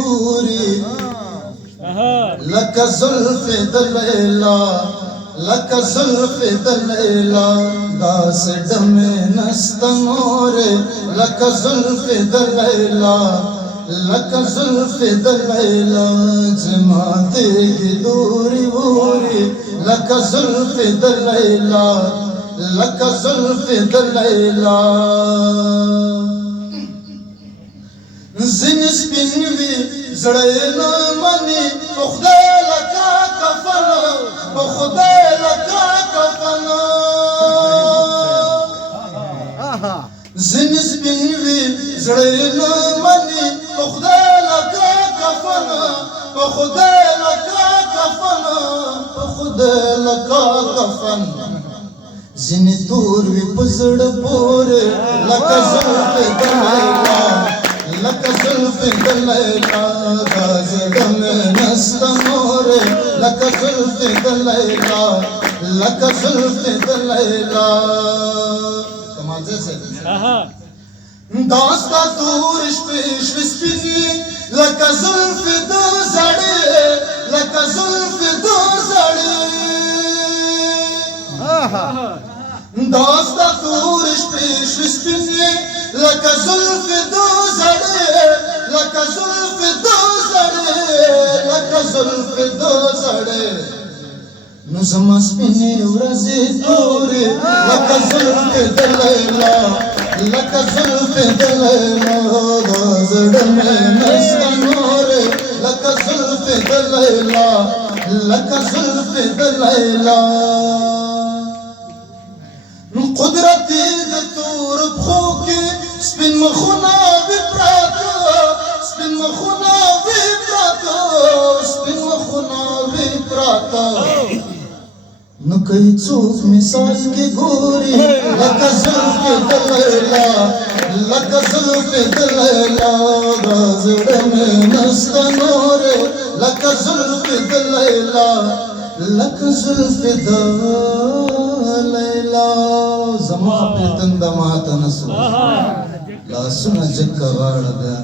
توري لك زلف دلیلا لك زلف دلیلا داس دم نست مورے لك زلف دلیلا لك زلف دلیلا جماعت کی دوری ووری لك زلف دلیلا لك زلف دلیلا زین سپین وی زړه نه مني په خدای لکه کفن په خدای لکه کفن زین سپین وی زړه نه مني په خدای لکه کفن په خدای لکه کفن په خدای لکه کفن زین تور وی پزړ پورې لکه زلف دلیلا لك زلف دلیلا دازدم نست مورے لك زلف دلیلا لك زلف دلیلا کمال سے داستا تورش پیش سپینی لك زلف دو زړې لك زلف دو زړې داستا تورش پیش سپینی لك زلف دو لك زلف دو زړې لك زلف دو زړې نو زما سپینې ورځې تورې لك زلف دلیلا لك زلف دلیلا دا زړه مې نسته نورې لك زلف دلیلا لك زلف دلیلا قدرتي د تور پښو کې سپین مخونه وي پراته سپین مخونه وي پراته سپین مخونه وي پراته نو کوي څوک مثال کې ګوري لکه زلف دلیلا لکه زلف دلیلا دا زړه مې نسته نورې لکه زلف دلیلا لکه زلف دلیلا زما په تند ماته نسو لاسونه جګ غاړه ده